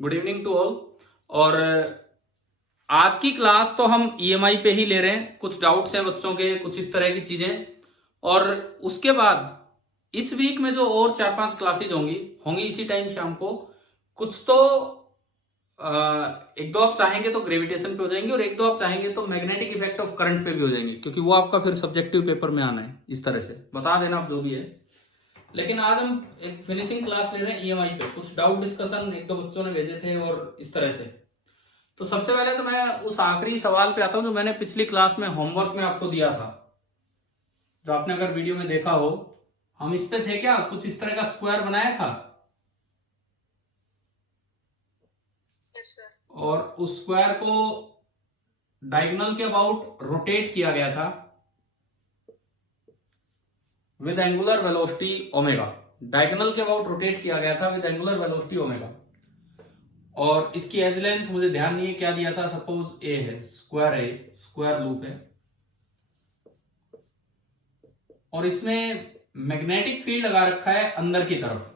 Good evening to all. और आज की क्लास तो हम ईएमआई पे ही ले रहे हैं। कुछ डाउट्स हैं बच्चों के, कुछ इस तरह की चीजें। और उसके बाद इस वीक में जो और 4-5 क्लासेज होंगी इसी टाइम शाम को। कुछ तो एक दो आप चाहेंगे तो ग्रेविटेशन पे हो जाएंगे और एक दो आप चाहेंगे तो मैग्नेटिक इफेक्ट ऑफ करंट पे भी हो जाएंगे, क्योंकि वो आपका फिर सब्जेक्टिव पेपर में आना है। इस तरह से बता देना आप जो भी है। लेकिन आज हम एक फिनिशिंग क्लास ले रहे हैं ईएमआई पे। कुछ डाउट डिस्कशन एक दो बच्चों ने भेजे थे और इस तरह से। तो सबसे पहले तो मैं उस आखिरी सवाल पे आता हूं जो मैंने पिछली क्लास में होमवर्क में आपको दिया था, जो आपने अगर वीडियो में देखा हो। हम इस पे थे क्या, कुछ इस तरह का स्क्वायर बनाया था। yes, और उस स्क्वायर को डायगोनल के अबाउट रोटेट किया गया था with angular velocity omega. Diagonal के अबाउट रोटेट किया गया था विद एंगुलर वेलोसिटी ओमेगा। और इसकी एज लेंथ मुझे ध्यान नहीं है क्या दिया था, सपोज ए है, स्क्वायर लूप है। और इसमें मैग्नेटिक फील्ड लगा रखा है अंदर की तरफ,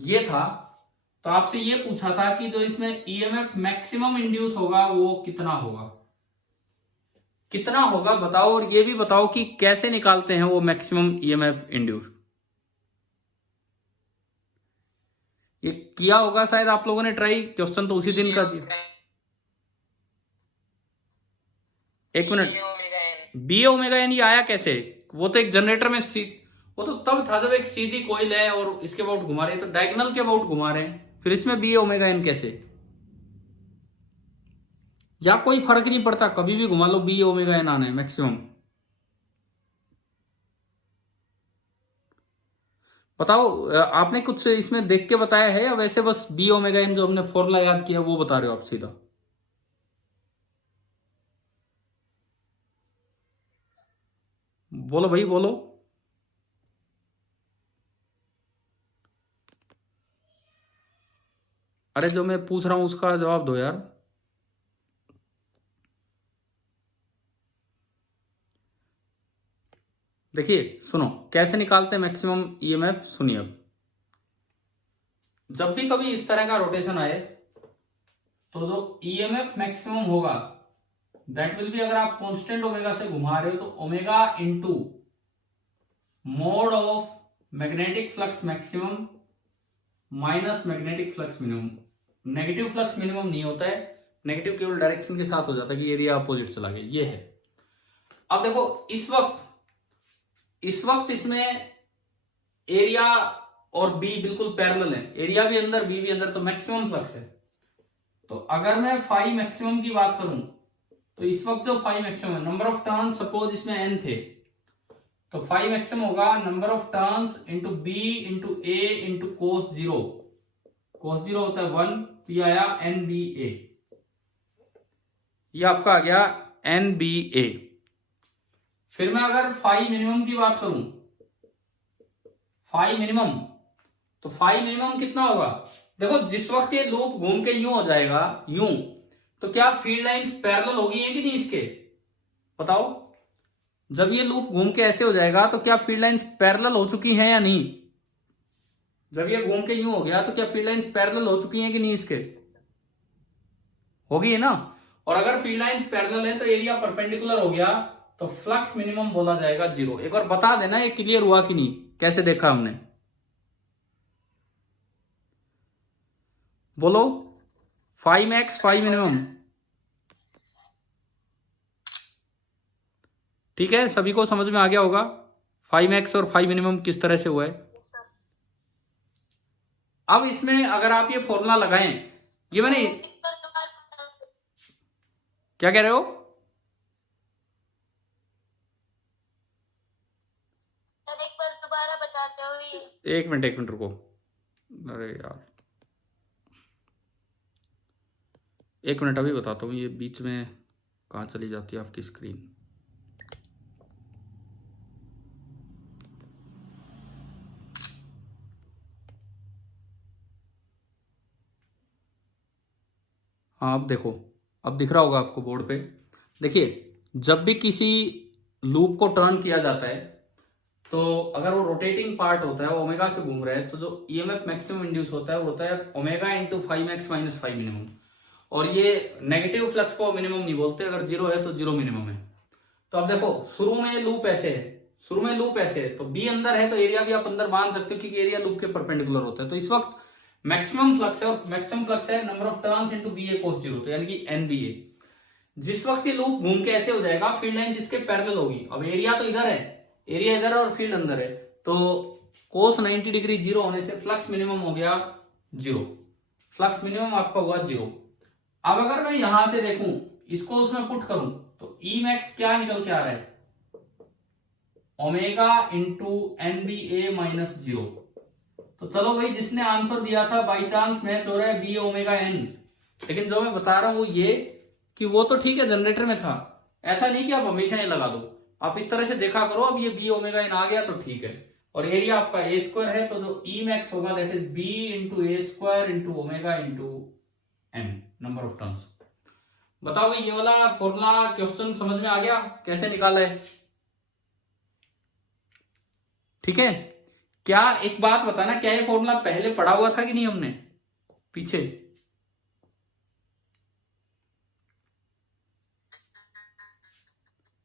ये था। तो आपसे ये पूछा था कि जो इसमें ईएमएफ मैक्सिमम इंड्यूस होगा वो कितना होगा बताओ। और ये भी बताओ कि कैसे निकालते हैं वो मैक्सिमम ईएमएफ इंड्यूस। ये किया होगा शायद आप लोगों ने ट्राई, क्वेश्चन तो उसी दिन का दिया। एक मिनट, बी ओमेगा एन ये आया कैसे? वो तो एक जनरेटर में वो तो तब था जब एक सीधी कोइल है और इसके अबाउट घुमा रहे हैं, तो डायगोनल के अबाउट घुमा रहे हैं, फिर इसमें बी ओमेगा एन कैसे? या कोई फर्क नहीं पड़ता, कभी भी घुमा लो, बी ओमेगा एन आना है मैक्सिमम। बताओ, आपने कुछ इसमें देख के बताया है या वैसे बस बी ओमेगा एन जो हमने फॉर्मूला याद किया वो बता रहे हो आप सीधा? बोलो भाई बोलो। अरे जो मैं पूछ रहा हूं उसका जवाब दो यार। देखिए सुनो, कैसे निकालते हैं मैक्सिमम ईएमएफ, सुनिए। अब जब भी कभी इस तरह का रोटेशन आए तो जो ईएमएफ मैक्सिमम होगा दैट विल बी, अगर आप कांस्टेंट ओमेगा से घुमा रहे हो तो omega into mode of magnetic flux maximum minus magnetic flux minimum. Negative flux minimum नहीं होता है, नेगेटिव केवल डायरेक्शन के साथ हो जाता है कि एरिया अपोजिट चला गया, ये है। अब देखो इस वक्त इसमें एरिया और बी बिल्कुल पैरेलल है, एरिया भी अंदर बी भी अंदर, तो मैक्सिमम फ्लक्स है। तो अगर मैं फाई मैक्सिमम की बात करूं तो इस वक्त जो फाई मैक्सिमम है, नंबर ऑफ टर्न सपोज इसमें एन थे, तो फाई मैक्सिमम होगा number of turns into B into A into cos zero. Cos zero होता है 1, तो ये आया एन बी ए, ये आपका आ गया एन बी ए। फिर मैं अगर फाई मिनिमम की बात करूं, फाई मिनिमम, तो फाई मिनिमम कितना होगा? देखो जिस वक्त ये लूप घूम के यूं हो जाएगा, यूं, तो क्या फील्ड लाइंस पैरेलल होगी है कि नहीं इसके? बताओ, जब ये लूप घूम के ऐसे हो जाएगा तो क्या फील्ड लाइंस पैरेलल हो चुकी हैं या नहीं? जब ये घूम के यूं हो गया तो क्या फील्ड लाइंस पैरेलल हो चुकी हैं कि नहीं इसके? होगी है ना। और अगर फील्ड लाइंस पैरेलल है तो एरिया परपेंडिकुलर हो गया, तो फ्लक्स मिनिमम बोला जाएगा 0। एक बार बता देना ये क्लियर हुआ कि नहीं, कैसे देखा हमने? बोलो, फाई मैक्स फाई मिनिमम। ठीक है, सभी को समझ में आ गया होगा फाई मैक्स और फाई मिनिमम किस तरह से हुआ है। अब इसमें अगर आप ये फॉर्मूला लगाएं, ये मैंने क्या कह रहे हो? एक बार दोबारा बताते हो। एक मिनट रुको। अरे यार एक मिनट, अभी बताता हूँ। ये बीच में कहाँ चली जाती है आपकी स्क्रीन? हाँ अब देखो, अब दिख रहा होगा आपको बोर्ड पे। देखिए, जब भी किसी लूप को टर्न किया जाता है तो अगर वो रोटेटिंग पार्ट होता है वो ओमेगा से घूम रहा है, तो जो ईएमएफ मैक्सिमम इंड्यूस होता है वो होता है omega into 5x minus 5 minimum. और ये नेगेटिव फ्लक्स को मिनिमम नहीं बोलते, अगर जीरो है तो जीरो मिनिमम है। तो अब देखो शुरू में लूप ऐसे है, शुरू में लूप ऐसे है, तो बी अंदर है तो एरिया भी आप अंदर मान सकते हो क्योंकि एरिया लूप के परपेंडिकुलर होता है। तो इस वक्त मैक्सिमम फ्लक्स है, और मैक्सिमम फ्लक्स है number of turns into B A cos zero, तो यानी कि एनबीए। जिस वक्त ये लूप घूम के ऐसे हो जाएगा, फील्ड लाइन जिसके पैरेलल होगी, अब एरिया तो इधर है, एरिया इधर है और फील्ड अंदर है, तो कोस 90 डिग्री जीरो होने से फ्लक्स मिनिमम हो गया जीरो, फ्लक्स मिनिमम आपका हुआ जीरो। अब अगर मैं यहां से देखूं, इसको उसमें पुट करूं, तो ई मैक्स क्या निकल के आ रहा है, omega into NBA minus zero. तो चलो भाई, जिसने आंसर दिया था बाई चांस मैच हो रहा है बी ओमेगा एन, लेकिन जो मैं बता रहा हूं वो ये कि वो तो ठीक है जनरेटर में था, ऐसा नहीं कि आप हमेशा ही लगा दो, आप इस तरह से देखा करो। अब ये बी ओमेगा एन आ गया तो ठीक है, और एरिया आपका ए स्क्वायर है, तो जो ई मैक्स होगा that is B into A square into omega into N, number of turns. बताओ भाई, ये वाला फॉर्मूला क्वेश्चन समझ में आ गया कैसे निकाला है? ठीक है, क्या एक बात बताना, क्या ये फॉर्मूला पहले पढ़ा हुआ था कि नहीं हमने पीछे?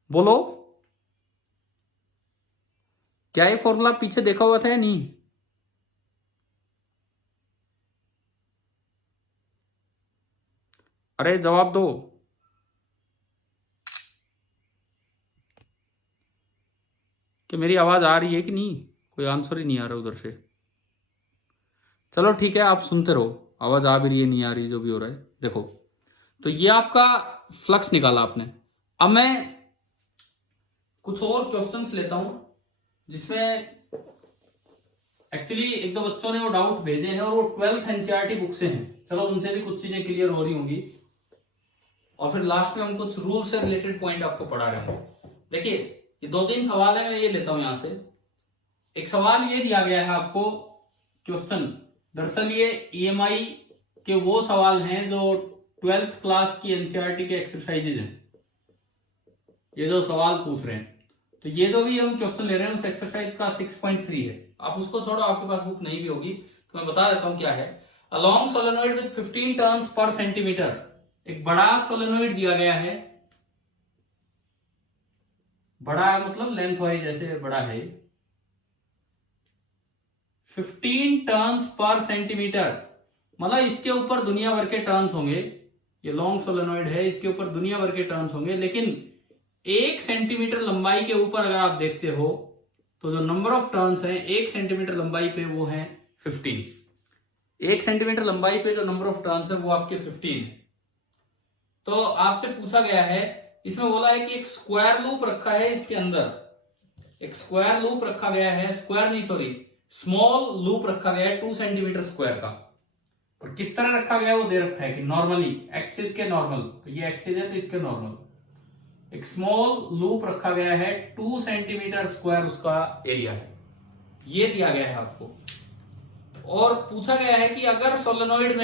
बोलो, क्या ये फॉर्मूला पीछे देखा हुआ था या नहीं? अरे जवाब दो। कि मेरी आवाज आ रही है कि नहीं? कोई आंसर ही नहीं आ रहा उधर से। चलो ठीक है, आप सुनते रहो, आवाज आ भी रही है नहीं आ रही, जो भी हो रहा है। देखो, तो ये आपका फ्लक्स निकाला आपने। अब मैं कुछ और क्वेश्चंस लेता हूं जिसमें एक्चुअली एक दो बच्चों ने वो डाउट भेजे हैं, और वो 12th एनसीईआरटी बुक से हैं। चलो उनसे भी कुछ चीजें क्लियर हो रही होंगी, और फिर लास्ट में हम कुछ रूल से रिलेटेड पॉइंट आपको पढ़ा रहे होंगे। देखिए, ये दो तीन सवाल है, मैं ये लेता हूं यहां से। एक सवाल ये दिया गया है आपको क्वेश्चन, दरअसल ये ईएमआई के वो सवाल हैं जो 12th क्लास की एनसीईआरटी के एक्सरसाइजेज हैं, ये जो सवाल पूछ रहे हैं। तो ये जो भी हम क्वेश्चन ले रहे हैं उस एक्सरसाइज का 6.3 है। आप उसको छोड़ो, आपके पास बुक नहीं भी होगी तो मैं बता देता हूं क्या है। A long solenoid with 15 turns per centimetre, एक बड़ा सोलेनोइड दिया गया है, बड़ा है मतलब लेंथ वाइज ऐसे बड़ा है, 15 टर्न्स पर सेंटीमीटर, मतलब इसके ऊपर दुनिया भर के टर्न्स होंगे। ये लॉन्ग सोलेनोइड है, इसके ऊपर दुनिया भर के टर्न्स होंगे, लेकिन 1 सेंटीमीटर लंबाई के ऊपर अगर आप देखते हो तो जो नंबर ऑफ टर्न्स हैं 1 सेंटीमीटर लंबाई पे वो है 15। 1 सेंटीमीटर लंबाई पे जो नंबर ऑफ टर्न्स है वो आपके 15 है। तो आपसे पूछा गया है, इसमें बोला है कि एक स्क्वायर लूप रखा है इसके अंदर, एक स्क्वायर लूप रखा गया है, स्क्वायर नहीं सॉरी स्मॉल लूप रखा गया है 2 सेंटीमीटर स्क्वायर का। और किस तरह रखा गया है वो दे रखा है कि नॉर्मली एक्सिस के नॉर्मल, तो ये एक्सिस है तो इसके नॉर्मल एक स्मॉल लूप रखा गया है, 2 सेंटीमीटर स्क्वायर उसका एरिया है, ये दिया गया है आपको। और पूछा गया है कि अगर सोलेनोइड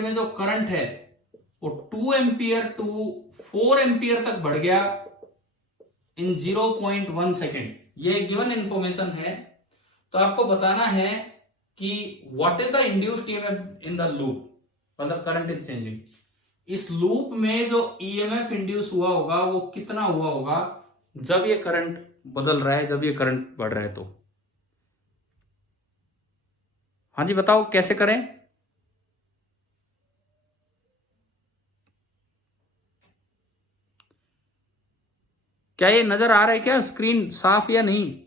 में जो करंट है वो 2 एम्पियर टू 4 एम्पियर तक बढ़ गया इन 0.1 सेकेंड, ये गिवन इंफॉर्मेशन है, तो आपको बताना है कि what is the induced EMF in the loop, मतलब करंट इज चेंजिंग। इस लूप में जो ईएमएफ इंड्यूस हुआ होगा वो कितना हुआ होगा जब ये करंट बदल रहा है, जब ये करंट बढ़ रहा है। तो हाँ जी बताओ कैसे करें? क्या ये नजर आ रहा है क्या स्क्रीन साफ या नहीं?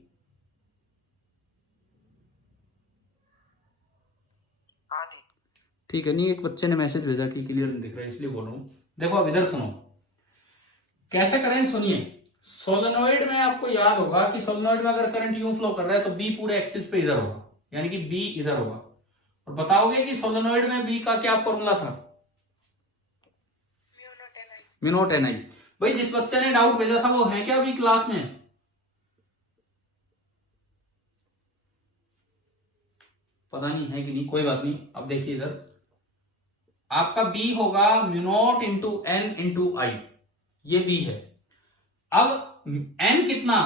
ठीक है, नहीं एक बच्चे ने मैसेज भेजा कि क्लियर नहीं दिख रहा है इसलिए बोल रहा हूं। देखो अब इधर सुनो कैसे करें, सुनिए। सोलेनोइड में आपको याद होगा कि सोलेनोइड में अगर करंट यूं फ्लो कर रहा है तो बी पूरे एक्सिस पे इधर होगा, यानी कि बी इधर होगा। और बताओगे कि सोलेनोइड में बी का क्या फॉर्मूला था? म्यू नॉट एन आई। भाई जिस बच्चे ने डाउट भेजा था वो है क्या अभी क्लास में? पता नहीं है कि नहीं, कोई बात नहीं। अब देखिए इधर आपका बी होगा mu not into N into I, ये बी है। अब एन कितना?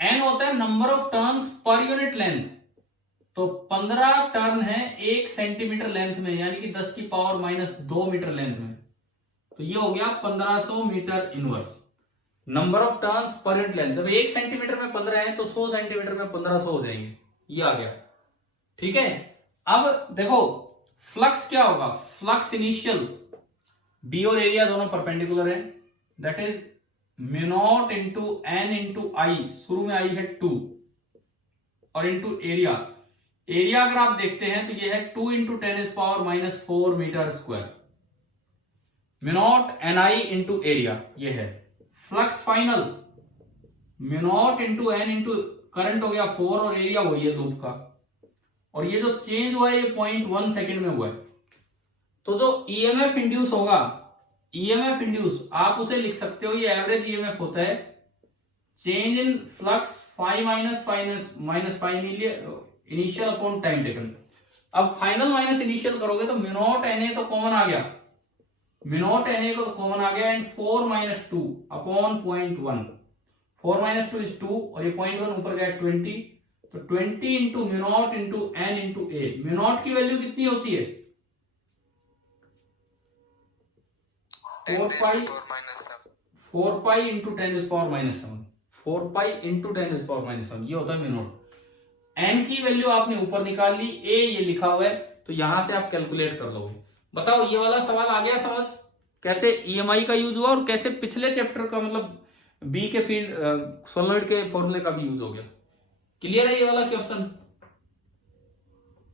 एन होता है number of turns per unit length, तो 15 टर्न है 1 सेंटीमीटर लेंथ में, यानी कि 10 की पावर माइनस 2 मीटर लेंथ में, तो ये हो गया 1500 metre inverse. Number of turns per unit length, जब 1 सेंटीमीटर में 15 है तो 100 सेंटीमीटर में 1500 हो जाएंगे, ये आ गया। ठीक है, अब देखो फ्लक्स क्या होगा, फ्लक्स इनिशियल बी और एरिया दोनों परपेंडिकुलर है, that is mu not into N into I, शुरू में आई है 2 और इंटू एरिया, एरिया अगर आप देखते हैं तो ये है 2 into 10⁻⁻⁴ metre square, mu naught N I into area ये है। Flux final mu not into N into current हो गया 4 और एरिया वही है लूप का, और ये जो चेंज हुआ है ये 0.1 सेकेंड में हुआ है। तो जो ईएमएफ इंड्यूस होगा, ईएमएफ इंड्यूस आप उसे लिख सकते हो, ये एवरेज ईएमएफ होता है change in flux five minus initial upon time taken. अब फाइनल माइनस इनिशियल करोगे तो म्यू नॉट एनए तो कॉमन आ गया, म्यू नॉट एनए को कॉमन आ गया, एंड 4 - 2 अपॉन 0.1, 4 - 2 इज 2 और ये 0.1 ऊपर गया 20, तो 20 into mu not into N into A. Mu not की वैल्यू कितनी होती है 4 पाई इंटू 10⁻⁻⁷, 4 पाई इंटू 10⁻⁻⁷, ये होता है म्यू नॉट। एन की वैल्यू आपने ऊपर निकाल ली, ए ये लिखा हुआ है, तो यहां से आप कैलकुलेट कर लोगे। बताओ ये वाला सवाल आ गया समझ, कैसे ईएमआई का यूज हुआ और कैसे पिछले चैप्टर का मतलब बी के फील्ड सोलेनोइड के फॉर्मूले का भी यूज हो गया। क्लियर है ये वाला क्वेश्चन?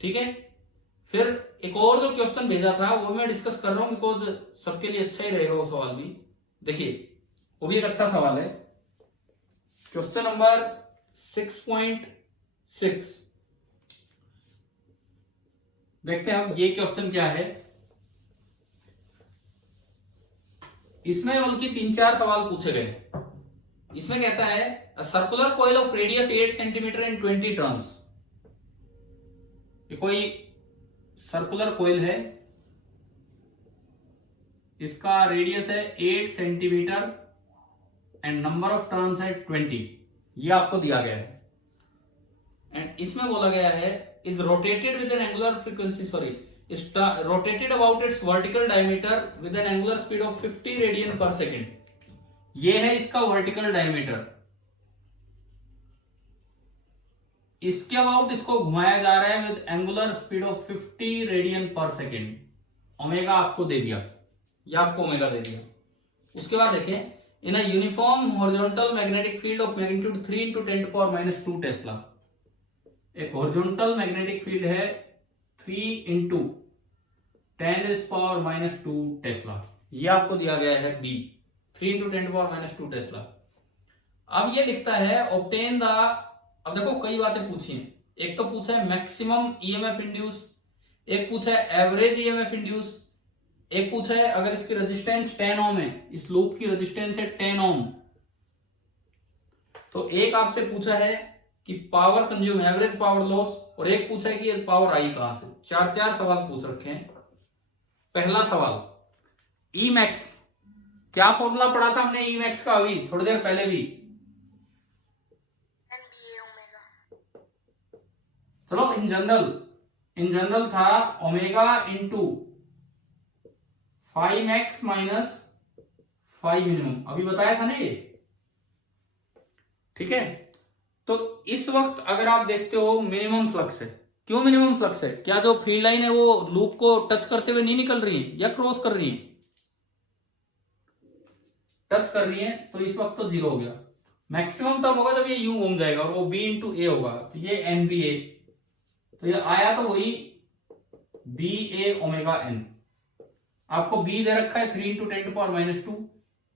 ठीक है, फिर एक और जो क्वेश्चन भेजा था वो मैं डिस्कस कर रहा हूं बिकॉज सबके लिए अच्छा ही रहेगा वो सवाल भी। देखिए वो भी एक अच्छा सवाल है, क्वेश्चन नंबर 6.6। देखते हैं अब ये क्वेश्चन क्या है। इसमें बल्कि 3-4 सवाल पूछे गए। इसमें कहता है circular coil of radius 8 centimetre and 20 turns. ये कोई सर्कुलर कॉइल है, इसका रेडियस है 8 centimetre and number of turns है 20, ये आपको दिया गया है। एंड इसमें बोला गया है is rotated with N angular frequency, sorry rotated about it's vertical diameter with N angular speed of 50 radian पर सेकेंड। ये है इसका वर्टिकल डायमीटर, इसके अबाउट इसको घुमाया जा रहा है with angular speed of 50 radian पर सेकेंड। ओमेगा आपको दे दिया, या आपको ओमेगा दे दिया। उसके बाद देखें in a uniform horizontal magnetic field of magnitude 3 × 10⁻⁻² tesla. एक हॉरिजॉन्टल मैग्नेटिक फील्ड है 3 × 10⁻⁻² टेस्ला, ये आपको दिया गया है बी, 3 × 10⁻⁻² टेस्ला। अब ये लिखता है ऑब्टेन द, अब देखो कई बातें पूछी हैं, एक तो पूछा है मैक्सिमम ईएमएफ इंड्यूस, एक पूछा है एवरेज ईएमएफ इंड्यूस, एक पूछा है अगर इसकी रेजिस्टेंस 10 ओम है, इस लूप की रेजिस्टेंस है 10 ओम, तो एक आपसे पूछा है कि power consume average power loss, और एक पूछा है कि ये पावर आई कहां से। 4 सवाल पूछ रखे हैं। पहला सवाल ई मैक्स, क्या फॉर्मूला पढ़ा था हमने ई मैक्स का अभी थोड़ी देर पहले भी, चलो इन जनरल था omega into 5x minus 5 minimum, अभी बताया था ना ये। ठीक है, तो इस वक्त अगर आप देखते हो मिनिमम फ्लक्स है। क्यों मिनिमम फ्लक्स है? क्या जो फील्ड लाइन है वो लूप को टच करते हुए नहीं निकल रही है या क्रॉस कर रही है? टच कर रही है, तो इस वक्त तो 0 हो गया। मैक्सिमम तब होगा जब ये यूं घूम जाएगा और वो b × a होगा, तो ये NBA, तो ये आया तो वही BA ओमेगा n। आपको b दे रखा है 3 × 10⁻⁻²।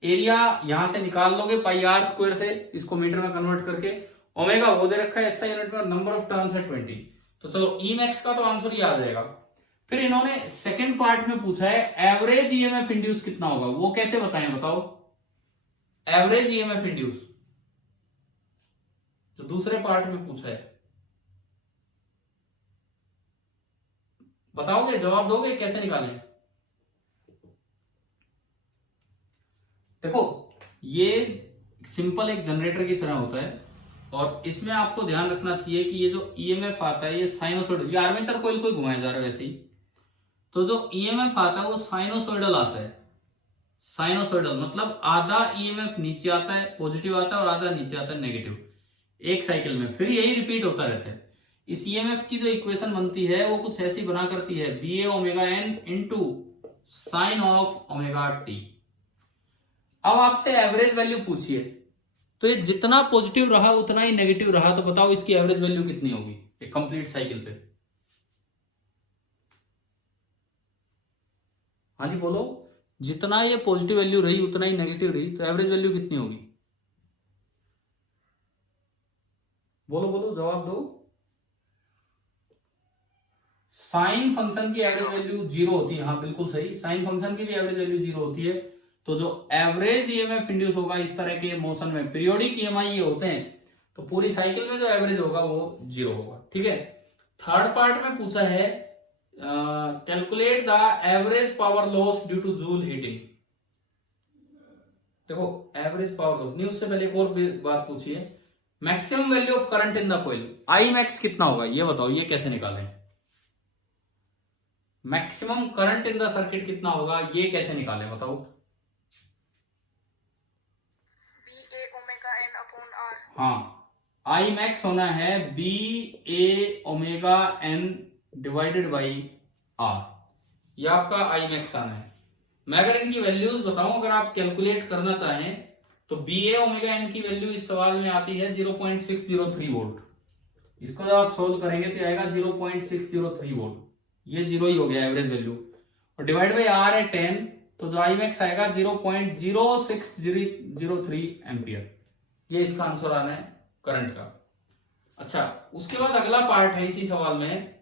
एरिया यहां से निकाल लोगे πr² से, इसको मीटर में कन्वर्ट करके। ओमेगा वो दे रखा है SI यूनिट में, नंबर ऑफ टर्न्स है 20। तो चलो ई मैक्स का तो आंसर ये आ जाएगा। फिर इन्होंने सेकंड पार्ट में पूछा है एवरेज ईएमएफ इंड्यूस कितना होगा, वो कैसे बताएं बताओ। एवरेज ईएमएफ इंड्यूस जो दूसरे पार्ट में पूछा है, बताओगे, जवाब दोगे, कैसे निकालें? देखो ये सिंपल एक जनरेटर की तरह होता है। और इसमें आपको ध्यान रखना चाहिए कि ये जो ईएमएफ आता है ये साइनोसॉइडल, ये आर्मेचर कॉइल को घुमाया जा रहा है वैसे ही, तो जो ईएमएफ आता है वो साइनोसॉइडल आता है। साइनोसॉइडल मतलब आधा ईएमएफ नीचे आता है पॉजिटिव आता है और आधा नीचे आता है नेगेटिव, एक साइकिल में, फिर यही रिपीट होता रहता है। इस ईएमएफ की जो इक्वेशन बनती है वो कुछ ऐसी बना करती है, B A omega N into sine of omega T. अब आपसे एवरेज वैल्यू पूछिए, तो ये जितना पॉजिटिव रहा उतना ही नेगेटिव रहा, तो बताओ इसकी एवरेज वैल्यू कितनी होगी एक कंप्लीट साइकिल पे? हाँ जी बोलो, जितना ये पॉजिटिव वैल्यू रही उतना ही नेगेटिव रही, तो एवरेज वैल्यू कितनी होगी? बोलो बोलो, जवाब दो। साइन फंक्शन की एवरेज वैल्यू 0 होती है, हाँ बिल्कुल सही, साइन फंक्शन की भी एवरेज वैल्यू 0 होती है। तो जो एवरेज ईएमएफ इंड्यूस होगा इस तरह के मोशन में, पीरियोडिक ईएमआई ये होते हैं, तो पूरी साइकिल में जो एवरेज होगा वो 0 होगा। ठीक है, थर्ड पार्ट में पूछा है calculate the average power loss due to joule heating. देखो एवरेज पावर लॉस नहीं, उससे पहले एक और बात पूछिए, maximum value of current in the coil, I max कितना होगा ये बताओ, ये कैसे निकालें? Maximum current in the circuit कितना होगा ये कैसे निकालें बताओ? B A omega N upon R. हाँ, आई मैक्स होना है B A omega N divided by R, ये आपका आई मैक्स आना है। मैं अगर इनकी वैल्यूज बताऊं, अगर आप कैलकुलेट करना चाहें तो बी ए ओमेगा एन की वैल्यू इस सवाल में आती है 0.603 वोल्ट। इसको जब आप सोल्व करेंगे तो आएगा 0.603 वोल्ट, ये 0 ही हो गया एवरेज वैल्यू, और डिवाइड बाई आर है 10, तो जो आई मैक्स आएगा 0.0603 एम्पियर, ये इसका आंसर आना है करंट का। अच्छा, उसके बाद अगला पार्ट है इसी सवाल में,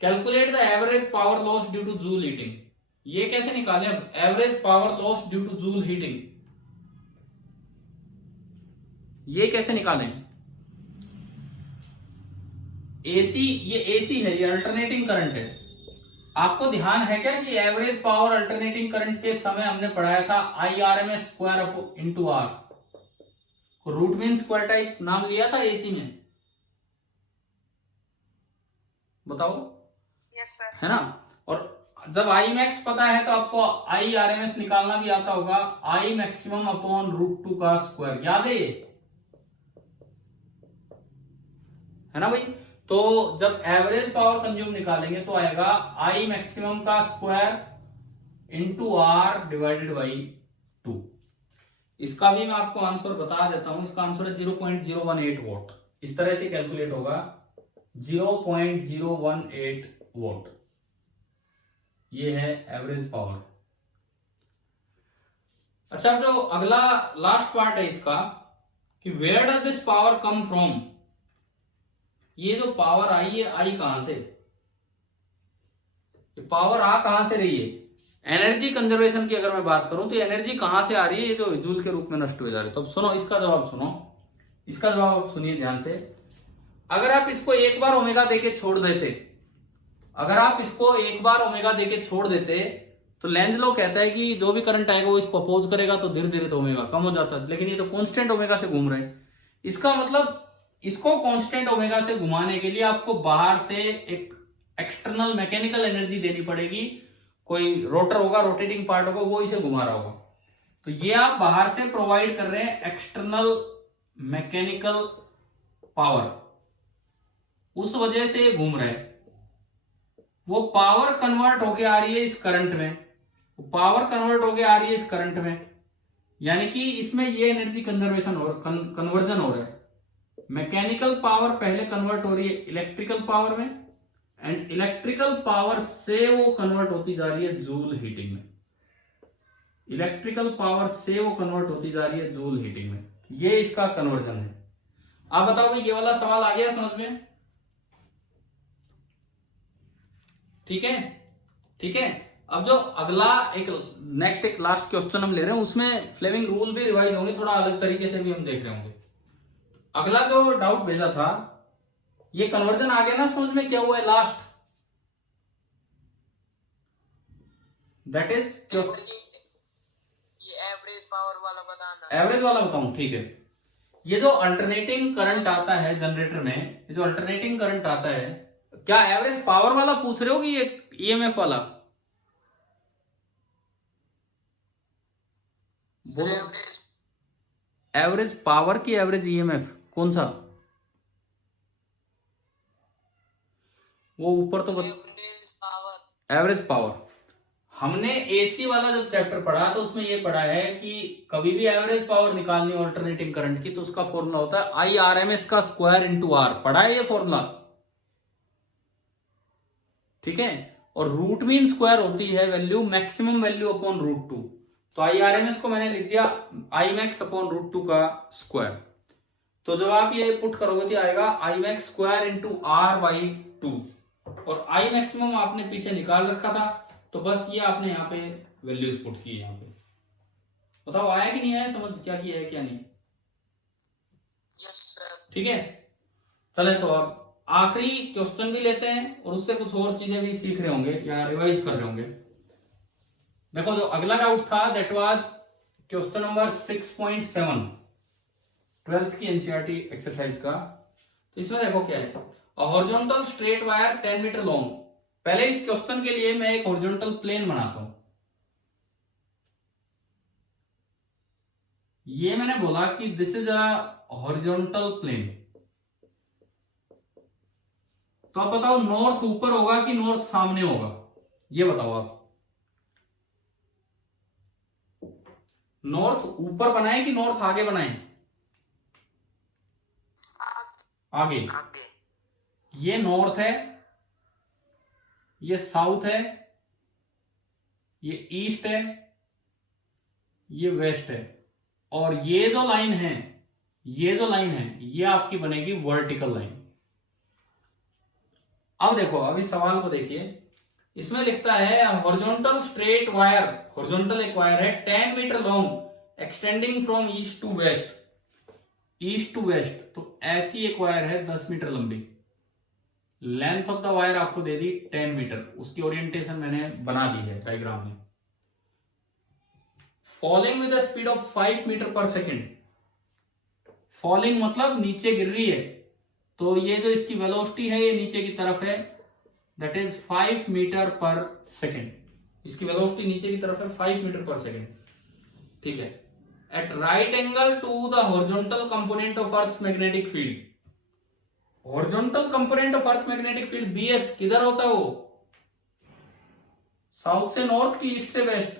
calculate the average power loss due to joule heating. ये कैसे निकालें average power loss due to joule heating, ये कैसे निकालें? एसी, ये एसी है, ये अल्टरनेटिंग करंट है। आपको ध्यान है क्या कि एवरेज पावर अल्टरनेटिंग करंट के समय हमने पढ़ाया था I R M S square into R, root mean square type नाम लिया था एसी में, बताओ? Yes sir. है ना? और जब आई मैक्स पता है तो आपको आई आर एम एस निकालना भी आता होगा, आई मैक्सिमम अपॉन रूट 2 का स्क्वायर, याद है ये? है ना भाई? तो जब एवरेज पावर कंज्यूम निकालेंगे तो आएगा आई मैक्सिमम का square into R divided by 2। इसका भी मैं आपको आंसर बता देता हूं, इसका आंसर है 0.018 वोल्ट, इस तरह से कैलकुलेट होगा 0.018 वोल्ट, ये है एवरेज पावर। अच्छा, जो अगला लास्ट पार्ट है इसका कि where does this power come from, ये जो पावर आई है आई कहां से, ये पावर आ कहां से रही है? एनर्जी कंजर्वेशन की अगर मैं बात करूं तो एनर्जी कहां से आ रही है, ये जो जूल के रूप में नष्ट हो जा रहे हैं। तो अब सुनो इसका जवाब, सुनो इसका जवाब, आप सुनिए ध्यान से। अगर आप इसको एक बार ओमेगा देके छोड़ देते, अगर आप इसको एक बार ओमेगा देके छोड़ देते तो लेंज लॉ कहता है कि जो भी करंट आएगा वो इसको अपोज करेगा, तो धीरे धीरे तो ओमेगा कम हो जाता है, लेकिन ये तो कांस्टेंट ओमेगा से घूम रहे हैं। इसका मतलब इसको कांस्टेंट ओमेगा से घुमाने के लिए आपको बाहर से एक एक्सटर्नल मैकेनिकल एनर्जी देनी पड़ेगी, कोई रोटर होगा, रोटेटिंग पार्ट होगा, वो इसे घुमा रहा होगा। तो ये आप बाहर से प्रोवाइड कर रहे हैं एक्सटर्नल मैकेनिकल पावर, उस वजह से ये घूम रहा है। वो पावर कन्वर्ट होके आ रही है इस करंट में, वो पावर कन्वर्ट होके आ रही है इस करंट में, यानी कि इसमें ये एनर्जी कंजर्वेशन हो, कन्वर्जन हो रहा है। मैकेनिकल पावर पहले कन्वर्ट हो रही है इलेक्ट्रिकल पावर में, एंड इलेक्ट्रिकल पावर से वो कन्वर्ट होती जा रही है जूल हीटिंग में, इलेक्ट्रिकल पावर से वो कन्वर्ट होती जा रही है जूल हीटिंग में, ये इसका कन्वर्जन है। आप बताओ भाई, ये वाला सवाल आ गया समझ में? ठीक है, ठीक है। अब जो अगला एक नेक्स्ट एक लास्ट क्वेश्चन हम ले रहे हैं, उसमें फ्लेमिंग रूल भी रिवाइज होंगे, थोड़ा अलग तरीके से भी हम देख रहे होंगे। अगला जो डाउट भेजा था, ये कन्वर्जन आ गया ना समझ में, क्या हुआ है लास्ट, दैट इज ये एवरेज पावर वाला बताना। एवरेज वाला बताऊं, ठीक है। ये जो अल्टरनेटिंग करंट आता है जनरेटर में, ये जो अल्टरनेटिंग करंट आता है, क्या एवरेज पावर वाला पूछ रहे हो कि ये ईएमएफ वाला? बोलो, एवरेज पावर की एवरेज ईएमएफ कौन सा? वो ऊपर तो एवरेज पावर। हमने एसी वाला जब चैप्टर पढ़ा तो उसमें ये पढ़ा है कि कभी भी एवरेज पावर निकालनी हो अल्टरनेटिंग करंट की तो उसका फॉर्मूला होता है आई आर एम एस का स्क्वायर इंटू आर। पढ़ा है ये फॉर्मूला, ठीक है। और रूट मीन स्क्वायर होती है value maximum value upon root two. तो आई आर एम एस को मैंने लिख दिया I max upon root two का स्क्वायर। तो जब आप ये पुट करोगे तो आएगा I max square into R by two, और आई मैक्सिमम आपने पीछे निकाल रखा था, तो बस ये आपने यहाँ पे वैल्यूज पुट की है यहाँ पे। बताओ आया कि नहीं आया समझ, क्या किया है क्या नहीं? Yes sir. ठीक है, चले तो अब आखिरी क्वेश्चन भी लेते हैं और उससे कुछ और चीजें भी सीख रहे होंगे या रिवाइज कर रहे होंगे। देखो जो अगला डाउट था that was question number 6.7 12th की एनसीईआरटी एक्सरसाइज का। तो इसमें देखो क्या है, horizontal straight wire 10 metre long. पहले इस क्वेश्चन के लिए मैं एक हॉरिजॉन्टल प्लेन बनाता हूं। ये मैंने बोला कि this is a horizontal plane. तो आप बताओ नॉर्थ ऊपर होगा कि नॉर्थ सामने होगा, ये बताओ आप। नॉर्थ ऊपर बनाए कि नॉर्थ आगे बनाए? आगे। ये नॉर्थ है, ये साउथ है, ये ईस्ट है, ये वेस्ट है, और ये जो लाइन है, ये जो लाइन है, ये आपकी बनेगी वर्टिकल लाइन। अब देखो, अब इस सवाल को देखिए, इसमें लिखता है हॉरिजॉन्टल स्ट्रेट वायर, हॉरिजॉन्टल एक वायर है 10 metre long extending from east to west, east to west. तो ऐसी एक वायर है 10 मीटर लंबी, लेंथ ऑफ द वायर आपको दे दी 10 मीटर, उसकी ओरिएंटेशन मैंने बना दी है डायग्राम में। Falling with the speed of 5 metre पर सेकेंड। फॉलिंग मतलब नीचे गिर रही है, तो ये जो इसकी वेलोसिटी है ये नीचे की तरफ है, दैट इज 5 मीटर पर सेकेंड। इसकी वेलोसिटी नीचे की तरफ है 5 मीटर पर सेकेंड, ठीक है। At right angle to the horizontal component of earth's magnetic field. Horizontal component of earth magnetic field BH किधर होता है? वो साउथ से नॉर्थ की ईस्ट से वेस्ट?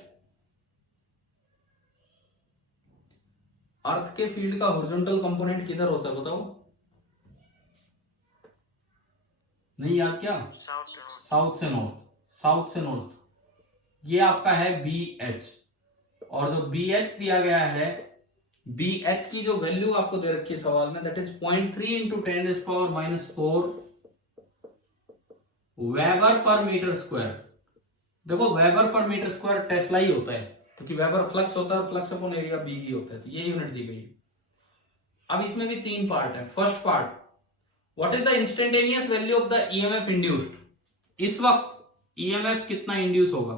अर्थ के फील्ड का हॉरिजॉन्टल कंपोनेंट किधर होता है बताओ? नहीं याद क्या? साउथ से नॉर्थ, साउथ से नॉर्थ। ये आपका है BH, और जो BH दिया गया है, BH की जो वैल्यू आपको दे रखी है सवाल में, that is 0.3 into 10⁻⁻⁴ weber per metre square. देखो weber per metre square tesla ही होता है, क्योंकि वेबर फ्लक्स होता है, फ्लक्स अपॉन एरिया B ही होता है, तो ये यूनिट दी गई है। अब इसमें भी 3 पार्ट है। First part, what is the instantaneous value of the EMF induced. इस वक्त EMF कितना इंड्यूस होगा?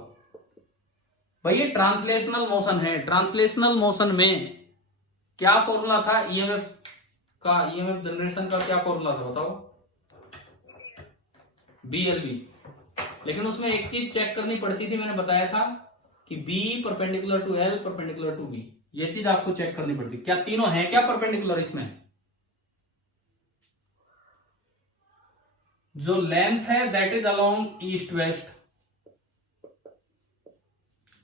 भाई ये ट्रांसलेशनल मोशन है, ट्रांसलेशनल मोशन में क्या फॉर्मूला था EMF का, EMF जनरेशन का क्या फॉर्मूला था बताओ? BLB। लेकिन उसमें एक चीज चेक करनी पड़ती थी, मैंने बताया था कि B perpendicular to L perpendicular to B, ये चीज आपको चेक करनी पड़ती। क्या तीनों हैं क्या परपेंडिकुलर? इसमें जो लेंथ है that is along east west,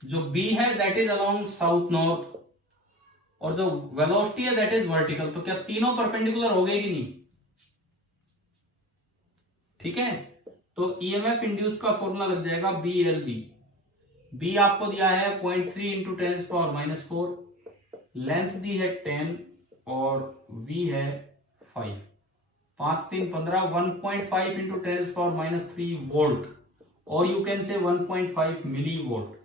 जो B है that is along south north, और जो वेलोसिटी है दैट इज वर्टिकल। तो क्या तीनों परपेंडिकुलर हो गए कि नहीं? ठीक है, तो EMF इंड्यूस का फॉर्मूला लग जाएगा BLB। B आपको दिया है 0.3 इंटू 10⁻⁻⁴, लेंथ दी है 10 और V है 5, 5 3 15, 1.5 इंटू 10⁻³ वोल्ट, और you can say 1.5 milli volt.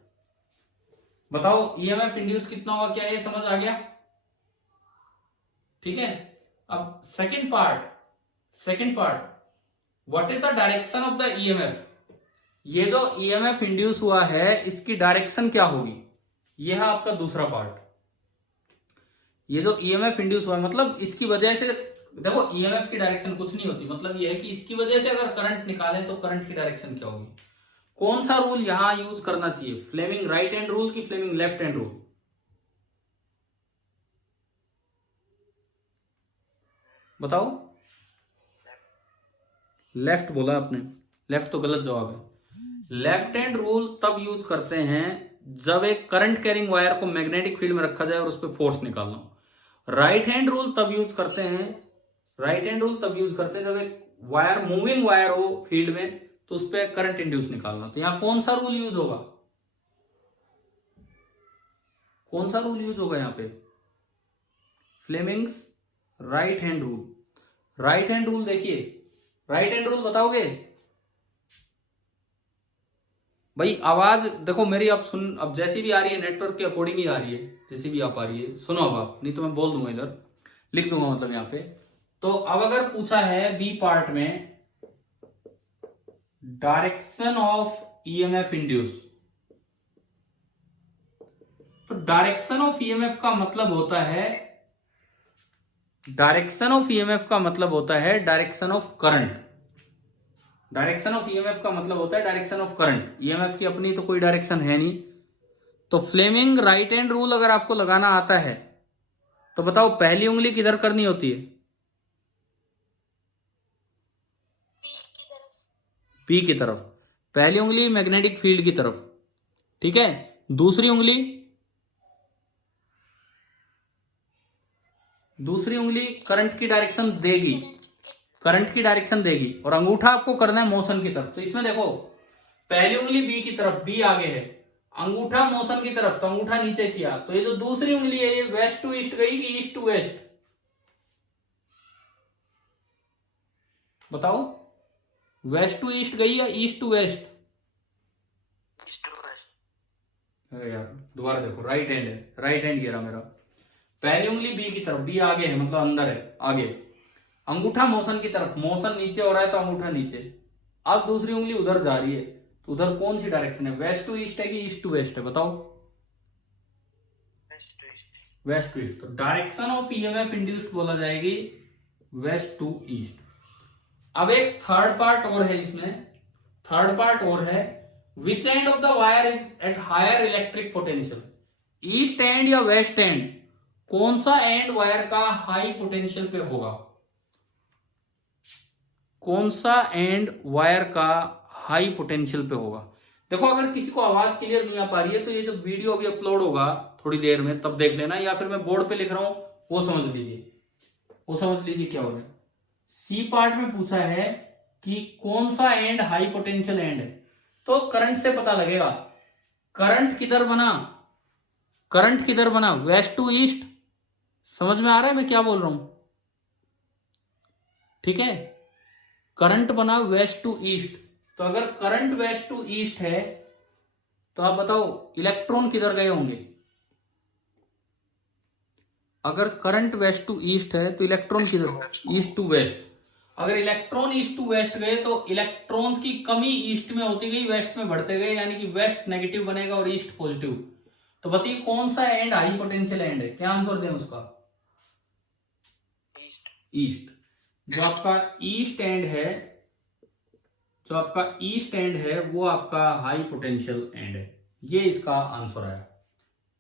बताओ EMF इंड्यूस कितना होगा? क्या ये समझ आ गया? ठीक है। अब second part, what is the direction of the EMF। ये जो EMF इंड्यूस हुआ है इसकी डायरेक्शन क्या होगी? यह है आपका दूसरा पार्ट। ये जो ईएमएफ इंड्यूस हुआ मतलब इसकी वजह से, देखो ईएमएफ की डायरेक्शन कुछ नहीं होती, मतलब ये है कि इसकी वजह से अगर करंट निकालें तो करंट की डायरेक्शन क्या होगी। कौन सा रूल यहां यूज करना चाहिए, फ्लेमिंग राइट हैंड रूल की फ्लेमिंग लेफ्ट हैंड रूल? बताओ। लेफ्ट बोला आपने, लेफ्ट तो गलत जवाब है। लेफ्ट हैंड रूल तब यूज करते हैं जब एक करंट कैरिंग वायर को मैग्नेटिक फील्ड में रखा जाए और उस पर फोर्स निकालना हो। राइट हैंड रूल तब यूज करते हैं, राइट हैंड रूल तब यूज करते हैं जब एक वायर मूविंग वायर हो फील्ड में तो उस पर करंट इंड्यूस निकालना। तो यहां कौन सा रूल यूज होगा, कौन सा रूल यूज होगा यहां पे? Fleming's right hand rule. Right hand rule देखिए, राइट हैंड रूल बताओगे भाई? आवाज देखो मेरी, अब सुन, अब जैसी भी आ रही है नेटवर्क के अकॉर्डिंग ही आ रही है, जैसी भी आप आ रही है सुनो अब आप, नहीं तो मैं बोल दूंगा इधर, लिख दूंगा मतलब यहां पे। तो अब अगर पूछा है बी पार्ट में डायरेक्शन ऑफ ईएमएफ इंड्यूस, तो डायरेक्शन ऑफ ईएमएफ का मतलब होता है, डायरेक्शन ऑफ ईएमएफ का मतलब होता है direction of current. Direction of EMF का मतलब होता है डायरेक्शन ऑफ करंट। ईएमएफ की अपनी तो कोई डायरेक्शन है नहीं। तो फ्लेमिंग राइट हैंड रूल अगर आपको लगाना आता है तो बताओ पहली उंगली किधर करनी होती है? पी की तरफ। पहली उंगली मैग्नेटिक फील्ड की तरफ, ठीक है। दूसरी उंगली, दूसरी उंगली करंट की डायरेक्शन देगी, करंट की डायरेक्शन देगी, और अंगूठा आपको करना है मोशन की तरफ। तो इसमें देखो पहली उंगली बी की तरफ, बी आगे है, अंगूठा मोशन की तरफ तो अंगूठा नीचे किया, तो ये जो दूसरी उंगली है ये वेस्ट टू ईस्ट गई कि ईस्ट टू वेस्ट? बताओ, वेस्ट टू ईस्ट गई या ईस्ट टू वेस्ट? अरे यार दोबारा देखो, राइट हैंड है, राइट हैंड ये रहा मेरा, पहली उंगली बी की तरफ, बी आगे है मतलब अंदर है आगे, अंगूठा मोशन की तरफ, मोशन नीचे हो रहा है तो अंगूठा नीचे। अब दूसरी उंगली उधर जा रही है, तो उधर कौन सी डायरेक्शन है, वेस्ट टू ईस्ट है कि ईस्ट टू वेस्ट है? बताओ। West to east. तो डायरेक्शन ऑफ ईएमएफ इंड्यूस्ड बोला जाएगी वेस्ट टू ईस्ट। अब एक थर्ड पार्ट और है इसमें, थर्ड पार्ट और है, which end of the wire is at higher electric potential? East end या वेस्ट एंड, कौन सा एंड वायर का हाई पोटेंशियल पे होगा? कौन सा एंड वायर का हाई पोटेंशियल पे होगा? देखो अगर किसी को आवाज क्लियर नहीं आ पा रही है तो ये जो वीडियो अभी अपलोड होगा थोड़ी देर में तब देख लेना, या फिर मैं बोर्ड पे लिख रहा हूं वो समझ लीजिए, वो समझ लीजिए क्या हो रहा है। सी पार्ट में पूछा है कि कौन सा एंड हाई पोटेंशियल एंड है, तो करंट से पता लगेगा। करंट किधर बना, करंट किधर बना, वेस्ट टू ईस्ट। समझ में आ रहा है मैं क्या बोल रहा हूं? ठीक है, करंट बना वेस्ट टू ईस्ट। तो अगर करंट वेस्ट टू ईस्ट है तो आप बताओ इलेक्ट्रॉन किधर गए होंगे? अगर करंट वेस्ट टू ईस्ट है तो इलेक्ट्रॉन किधर? East to west. अगर इलेक्ट्रॉन ईस्ट टू वेस्ट गए तो इलेक्ट्रॉन्स की कमी ईस्ट में होती गई, वेस्ट में बढ़ते गए, यानी कि वेस्ट नेगेटिव बनेगा और ईस्ट पॉजिटिव। तो बताइए कौन सा एंड हाई पोटेंशियल एंड है? क्या आंसर दें उसका? ईस्ट। जो आपका ईस्ट एंड है, जो आपका ईस्ट एंड है वो आपका हाई पोटेंशियल एंड है, ये इसका आंसर है।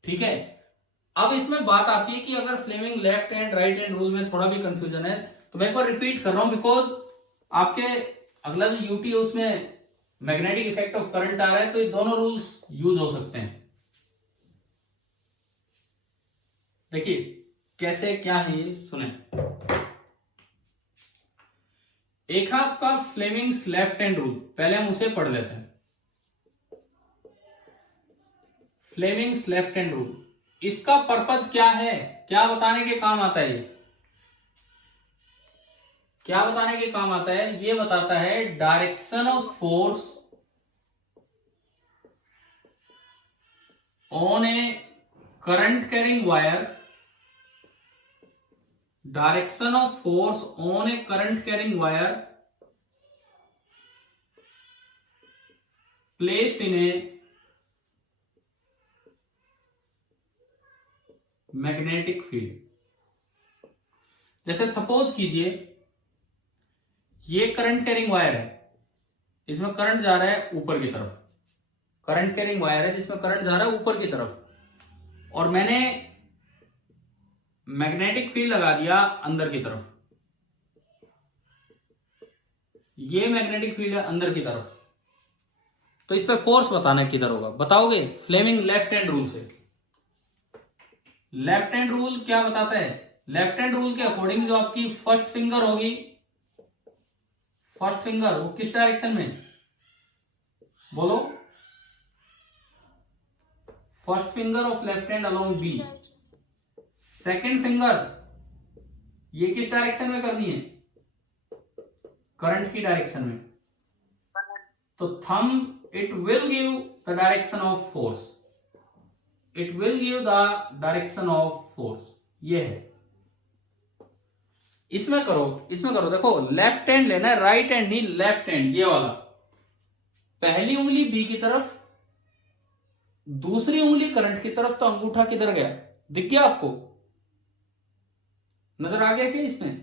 ठीक है, अब इसमें बात आती है कि अगर Fleming left hand right hand rule में थोड़ा भी कंफ्यूजन है तो मैं एक बार रिपीट कर रहा हूं, बिकॉज आपके अगला जो यूटी है उसमें मैग्नेटिक इफेक्ट ऑफ करंट आ रहा है, तो ये दोनों रूल्स यूज हो सकते हैं। देखिए कैसे क्या है ये सुने। एक है आपका फ्लेमिंग्स लेफ्ट हैंड रूल, पहले हम उसे पढ़ लेते हैं। फ्लेमिंग्स लेफ्ट हैंड रूल, इसका पर्पस क्या है, क्या बताने के काम आता है ये? क्या बताने के काम आता है? ये बताता है direction of force on A current carrying wire, direction of force on A current carrying wire placed in a magnetic field. जैसे सपोज कीजिए ये करंट कैरिंग वायर है, इसमें करंट जा रहा है ऊपर की तरफ, करंट कैरिंग वायर है जिसमें करंट जा रहा है ऊपर की तरफ, और मैंने मैग्नेटिक फील्ड लगा दिया अंदर की तरफ। ये मैग्नेटिक फील्ड है अंदर की तरफ, तो इस पे फोर्स बताना है किधर होगा, बताओगे? फ्लेमिंग लेफ्ट हैंड रूल से। लेफ्ट हैंड रूल क्या बताता है? लेफ्ट हैंड रूल के अकॉर्डिंग जो आपकी फर्स्ट फिंगर होगी, फर्स्ट फिंगर वो किस डायरेक्शन में, बोलो? First finger of left hand along B, second finger ये किस डायरेक्शन में करनी है? करंट की डायरेक्शन में। तो thumb it will give the direction of force, it will give the direction of force. ये है, इसमें करो, इसमें करो। देखो लेफ्ट हैंड लेना है, राइट हैंड नहीं, लेफ्ट हैंड ये वाला। पहली उंगली बी की तरफ, दूसरी उंगली करंट की तरफ, तो अंगूठा किधर गया? दिख गया आपको? नजर आ गया क्या इसमें?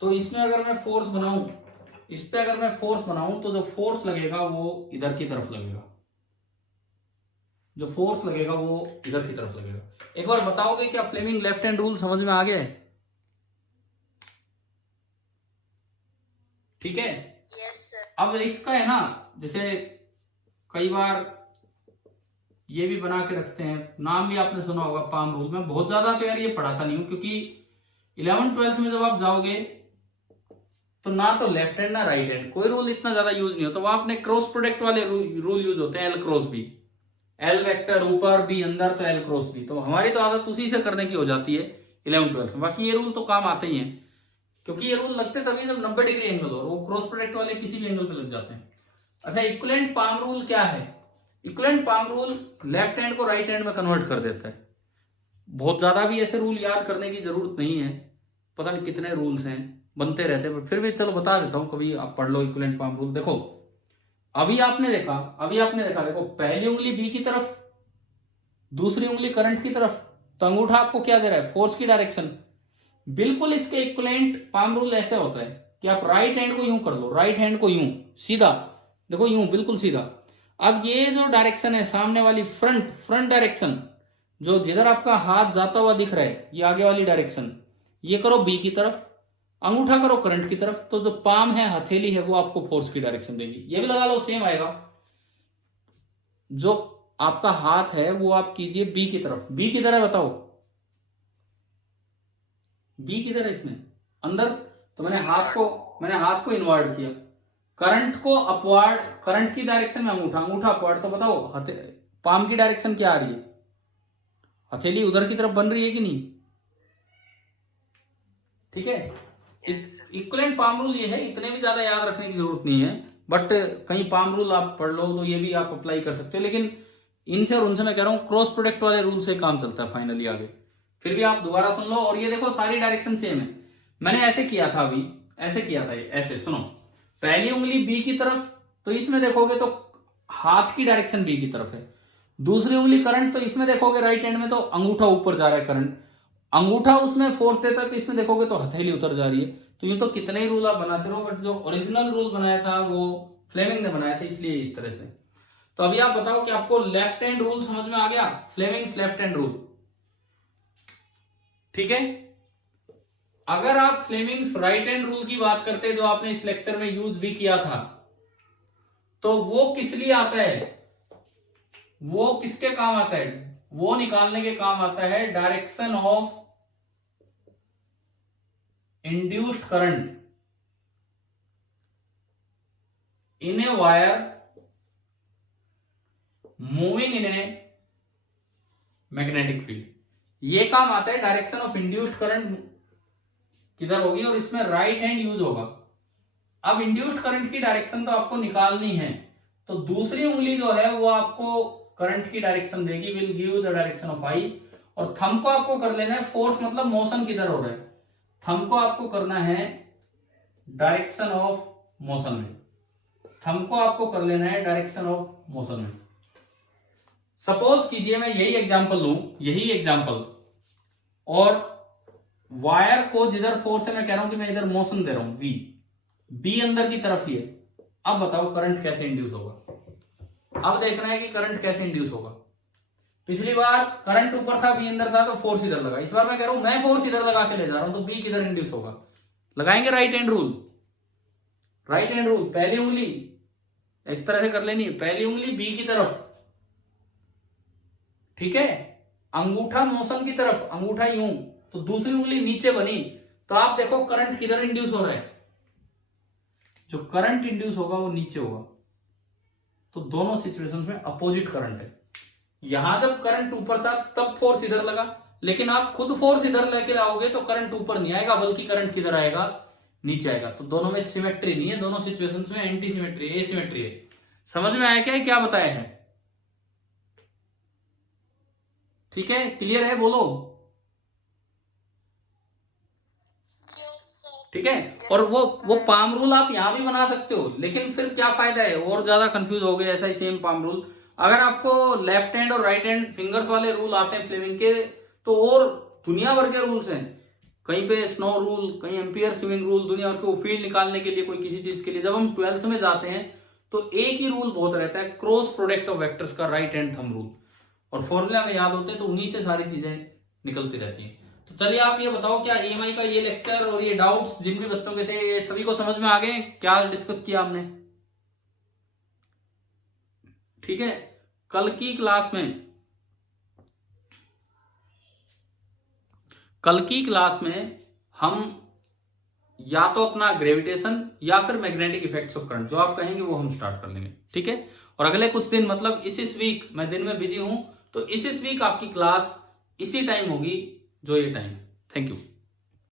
तो इसमें अगर मैं फोर्स बनाऊं, इस पे अगर मैं फोर्स बनाऊं तो जो फोर्स लगेगा वो इधर की तरफ लगेगा, जो फोर्स लगेगा वो इधर की तरफ लगेगा। एक बार बताओगे क्या फ्लेमिंग लेफ्ट हैंड रूल समझ में आ गया है? ठीक है। Yes sir. अब इसका है ना, जैसे कई बार ये भी बना के रखते हैं, नाम भी आपने सुना होगा पाम रूल। में बहुत ज्यादा तो यार ये पढ़ाता नहीं हूं, क्योंकि 11th-12th में जब आप जाओगे तो ना तो लेफ्ट हैंड ना राइट हैंड, कोई रूल इतना ज्यादा यूज नहीं होता। वहां अपने क्रॉस प्रोडक्ट वाले रूल यूज होते हैं, L cross B, L vector ऊपर बी अंदर, तो एल क्रॉस बी। तो हमारी तो आदत उसी से करने की हो जाती है 11th-12th में। बाकी ये रूल तो काम आते ही हैं, क्योंकि ये रूल लगते तभी जब 90 डिग्री एंगल हो, और वो क्रॉस प्रोडक्ट वाले किसी भी एंगल पे लग जाते हैं। अच्छा, इक्विवेलेंट पाम रूल क्या है? Equivalent palm rule left hand को राइट हैंड में कन्वर्ट कर देता है। बहुत ज्यादा भी ऐसे रूल याद करने की जरूरत नहीं है, पता नहीं कितने रूल्स हैं, बनते रहते हैं, पर फिर भी चलो बता देता हूं, कभी आप पढ़ लो इक्विवेलेंट पाम रूल। देखो अभी आपने देखा, देखो पहली उंगली बी की तरफ, दूसरी उंगली करंट की तरफ, तो अंगूठा आपको क्या दे रहा है? फोर्स की डायरेक्शन। बिल्कुल इसके इक्विवेलेंट पाम रूल ऐसे होता है कि आप राइट हैंड को यूं कर लो, राइट हैंड को यूं सीधा, देखो यूं बिल्कुल सीधा। अब ये जो डायरेक्शन है सामने वाली, फ्रंट डायरेक्शन, जो जिधर आपका हाथ जाता हुआ दिख रहा है, ये आगे वाली डायरेक्शन, ये करो बी की तरफ, अंगूठा करो करंट की तरफ, तो जो पाम है, हथेली है, वो आपको फोर्स की डायरेक्शन देगी। ये भी लगा लो, सेम आएगा। जो आपका हाथ है वो आप कीजिए बी की तरफ, बी किधर है बताओ? बी किधर है इसमें? अंदर। तो मैंने हाथ को इनवर्ड किया, करंट को अपवर्ड, करंट की डायरेक्शन में अंगूठा, अंगूठा अपवर्ड। तो बताओ पाम की डायरेक्शन क्या आ रही है? हथेली उधर की तरफ बन रही है कि नहीं? ठीक है। इक्विवेलेंट पाम रूल ये है, इतने भी ज्यादा याद रखने की जरूरत नहीं है, बट कहीं पाम रूल आप पढ़ लो तो ये भी आप अप्लाई कर सकते हो। लेकिन इनसे और उनसे मैं कह रहा हूं क्रॉस प्रोडक्ट वाले रूल से काम चलता है फाइनली आगे। फिर भी आप दोबारा सुन लो, और ये देखो सारी डायरेक्शन सेम है। मैंने ऐसे किया था, अभी ऐसे किया था, ऐसे सुनो, पहली उंगली बी की तरफ, तो इसमें देखोगे तो हाथ की डायरेक्शन बी की तरफ है। दूसरी उंगली करंट, तो इसमें देखोगे राइट हैंड में तो अंगूठा ऊपर जा रहा है, करंट अंगूठा उसमें फोर्स देता है, तो इसमें देखोगे तो हथेली उतर जा रही है। तो ये तो कितने ही रूल आप बनाते रहो, बट जो ओरिजिनल रूल बनाया था वो फ्लेमिंग ने बनाया था, इसलिए इस तरह से। तो अभी आप बताओ कि आपको लेफ्ट हैंड रूल समझ में आ गया, फ्लेमिंग्स लेफ्ट हैंड रूल? ठीक है। अगर आप फ्लेमिंग्स राइट हैंड रूल की बात करते हैं, जो आपने इस लेक्चर में यूज भी किया था, तो वो किस लिए आता है? वो किसके काम आता है? वो निकालने के काम आता है direction of induced current in a wire moving in a magnetic field. ये काम आता है, डायरेक्शन ऑफ इंड्यूस्ड करंट किधर होगी, और इसमें राइट हैंड यूज होगा। अब इंड्यूस्ड करंट की डायरेक्शन तो आपको निकालनी है, तो दूसरी उंगली जो है वो आपको करंट की डायरेक्शन देगी, will give the direction of I. और थंब को आपको कर लेना है फोर्स, मतलब मोशन किधर हो रहा है, थंब को आपको करना है डायरेक्शन ऑफ मोशन में, थंब को आपको कर लेना है डायरेक्शन ऑफ मोशन में। सपोज कीजिए मैं यही एग्जांपल लूं, यही एग्जांपल, और वायर को जिधर फोर्स है, मैं कह रहा हूं कि मैं इधर मोशन दे रहा हूं, बी अंदर की तरफ ही है। अब बताओ करंट कैसे इंड्यूस होगा। अब देखना है कि करंट कैसे इंड्यूस होगा। पिछली बार करंट ऊपर था, बी अंदर था, तो फोर्स इधर लगा। इस बार मैं कह रहा हूं मैं फोर्स इधर लगा के ले जा रहा हूं, तो बी किधर इंड्यूस होगा। लगाएंगे right hand rule. Right hand rule, पहली उंगली इस तरह से कर लेनी है, पहली उंगली बी की तरफ, ठीक है, अंगूठा मोशन की तरफ, अंगूठा यूं, तो दूसरी उंगली नीचे बनी। तो आप देखो करंट किधर इंड्यूस हो रहा है, जो करंट इंड्यूस होगा वो नीचे होगा। तो दोनों सिचुएशंस में अपोजिट करंट है। यहां जब करंट ऊपर था तब फोर्स इधर लगा, लेकिन आप खुद फोर्स इधर लेके आओगे तो करंट ऊपर नहीं आएगा, बल्कि करंट किधर आएगा, नीचे आएगा। तो दोनों में सिमेट्री नहीं है, दोनों सिचुएशंस में एंटी सिमेट्री, एसिमेट्री है। समझ में आया क्या बताया है? ठीक है, क्लियर है, बोलो। ठीक है, और वो पाम रूल आप यहां भी बना सकते हो, लेकिन फिर क्या फायदा है, और ज्यादा कंफ्यूज हो गए। ऐसा ही सेम पाम रूल अगर आपको लेफ्ट हैंड और राइट हैंड फिंगर्स वाले रूल आते हैं फ्लेमिंग के, तो और दुनिया भर के रूल्स हैं। कहीं पे स्नो रूल, कहीं एम्पियर स्विंग रूल, दुनिया भर के वो फील्ड निकालने के लिए, कोई किसी चीज के लिए। जब हम 12th में जाते हैं तो एक ही रूल बहुत रहता है, क्रॉस प्रोडक्ट ऑफ वेक्टर्स का, राइट हैंड थंब रूल, और फॉर्मूला में याद होते हैं, तो उन्हीं से सारी चीजें निकलती रहती हैं। तो चलिए आप ये बताओ, क्या EMI का ये लेक्चर और ये डाउट्स जिन भी बच्चों के थे, ये सभी को समझ में आ गए? क्या डिस्कस किया हमने? ठीक है, कल की क्लास में हम या तो अपना ग्रेविटेशन या फिर मैग्नेटिक इफेक्ट्स ऑफ करंट, जो आप कहेंगे वो हम स्टार्ट कर लेंगे। ठीक है, और अगले कुछ दिन, मतलब इस वीक मैं दिन में बिजी हूं, तो इस वीक आपकी क्लास इसी टाइम होगी जो ये टाइम है। Thank you.